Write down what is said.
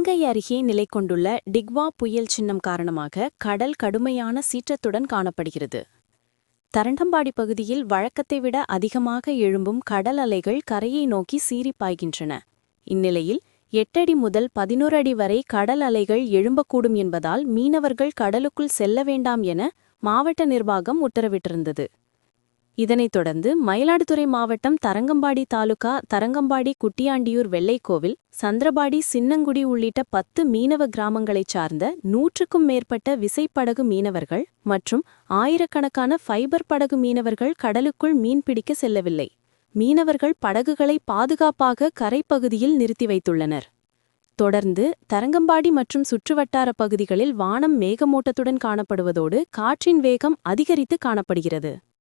இலங்கை அருகே நிலை கொண்டுள்ள டிக்வா புயல் சின்னம் காரணமாக கடல் கடுமையான சீற்றத்துடன் காணப்படுகிறது. தரண்டம்பாடி பகுதியில் வழக்கத்தை விட அதிகமாக எழும்பும் கடல் அலைகள் கரையை நோக்கி சீறி பாய்கின்றன. இந்நிலையில் எட்டடி முதல் பதினோரு அடி வரை கடல் அலைகள் எழும்பக்கூடும் என்பதால் மீனவர்கள் கடலுக்குள் செல்ல வேண்டாம் என மாவட்ட நிர்வாகம் உத்தரவிட்டிருந்தது. இதனைத் தொடர்ந்து மயிலாடுதுறை மாவட்டம் தரங்கம்பாடி தாலுகா தரங்கம்பாடி குட்டியாண்டியூர் வெள்ளைக்கோவில் சந்திரபாடி சின்னங்குடி உள்ளிட்ட பத்து மீனவ கிராமங்களைச் சார்ந்த நூற்றுக்கும் மேற்பட்ட விசைப்படகு மீனவர்கள் மற்றும் ஆயிரக்கணக்கான ஃபைபர் படகு மீனவர்கள் கடலுக்குள் மீன்பிடிக்க செல்லவில்லை. மீனவர்கள் படகுகளை பாதுகாப்பாக கரைப்பகுதியில் நிறுத்தி வைத்துள்ளனர். தொடர்ந்து தரங்கம்பாடி மற்றும் சுற்றுவட்டார பகுதிகளில் வானம் மேகமூட்டத்துடன் காணப்படுவதோடு காற்றின் வேகம் அதிகரித்து காணப்படுகிறது.